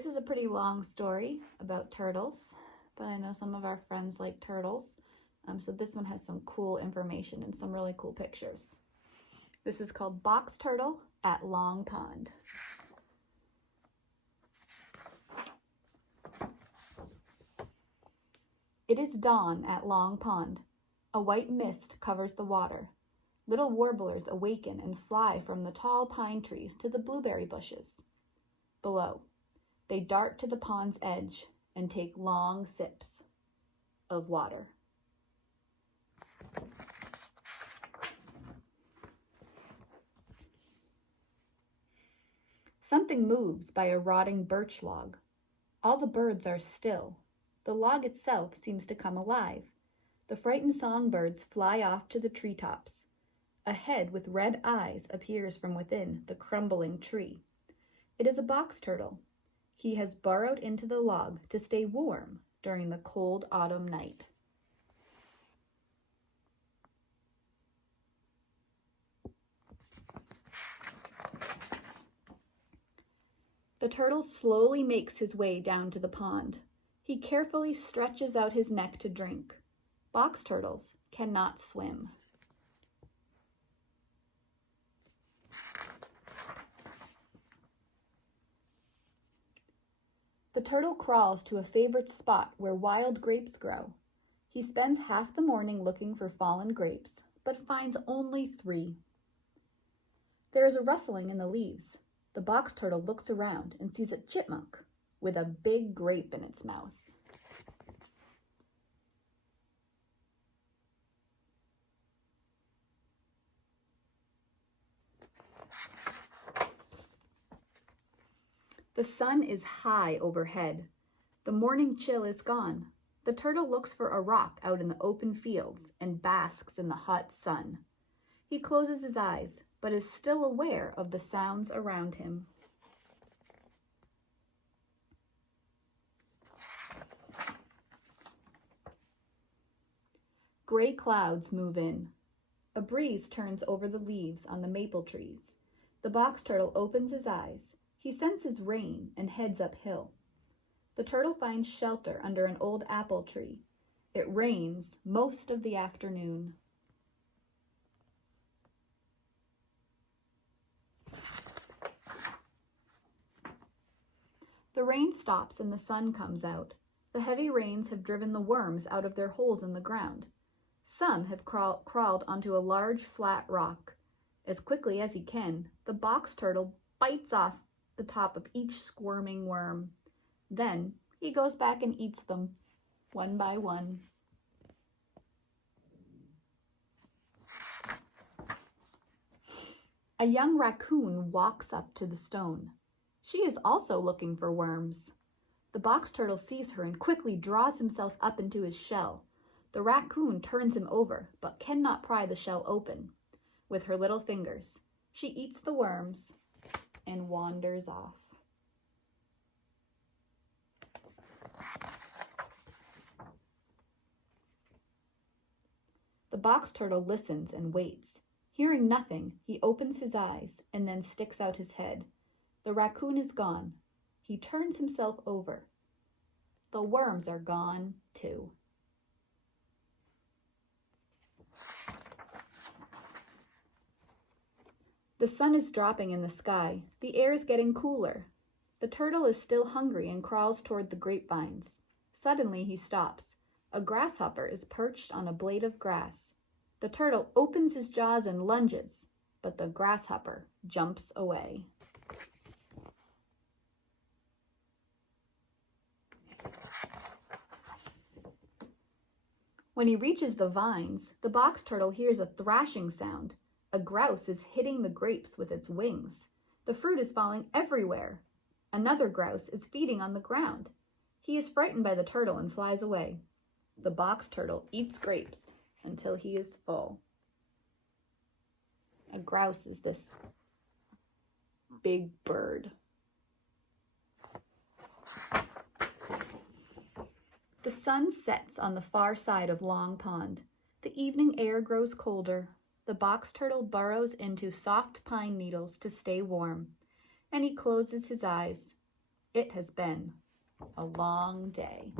This is a pretty long story about turtles, but I know some of our friends like turtles. So this one has some cool information and some really cool pictures. This is called Box Turtle at Long Pond. It is dawn at Long Pond. A white mist covers the water. Little warblers awaken and fly from the tall pine trees to the blueberry bushes. Below, they dart to the pond's edge and take long sips of water. Something moves by a rotting birch log. All the birds are still. The log itself seems to come alive. The frightened songbirds fly off to the treetops. A head with red eyes appears from within the crumbling tree. It is a box turtle. He has burrowed into the log to stay warm during the cold autumn night. The turtle slowly makes his way down to the pond. He carefully stretches out his neck to drink. Box turtles cannot swim. The turtle crawls to a favorite spot where wild grapes grow. He spends half the morning looking for fallen grapes, but finds only 3. There is a rustling in the leaves. The box turtle looks around and sees a chipmunk with a big grape in its mouth. The sun is high overhead. The morning chill is gone. The turtle looks for a rock out in the open fields and basks in the hot sun. He closes his eyes, but is still aware of the sounds around him. Gray clouds move in. A breeze turns over the leaves on the maple trees. The box turtle opens his eyes. He senses rain and heads uphill. The turtle finds shelter under an old apple tree. It rains most of the afternoon. The rain stops and the sun comes out. The heavy rains have driven the worms out of their holes in the ground. Some have crawled onto a large flat rock. As quickly as he can, the box turtle bites off the top of each squirming worm. Then he goes back and eats them, one by one. A young raccoon walks up to the stone. She is also looking for worms. The box turtle sees her and quickly draws himself up into his shell. The raccoon turns him over, but cannot pry the shell open. With her little fingers, she eats the worms and wanders off. The box turtle listens and waits. Hearing nothing, he opens his eyes and then sticks out his head. The raccoon is gone. He turns himself over. The worms are gone too. The sun is dropping in the sky. The air is getting cooler. The turtle is still hungry and crawls toward the grapevines. Suddenly he stops. A grasshopper is perched on a blade of grass. The turtle opens his jaws and lunges, but the grasshopper jumps away. When he reaches the vines, the box turtle hears a thrashing sound. A grouse is hitting the grapes with its wings. The fruit is falling everywhere. Another grouse is feeding on the ground. He is frightened by the turtle and flies away. The box turtle eats grapes until he is full. A grouse is this big bird. The sun sets on the far side of Long Pond. The evening air grows colder. The box turtle burrows into soft pine needles to stay warm, and he closes his eyes. It has been a long day.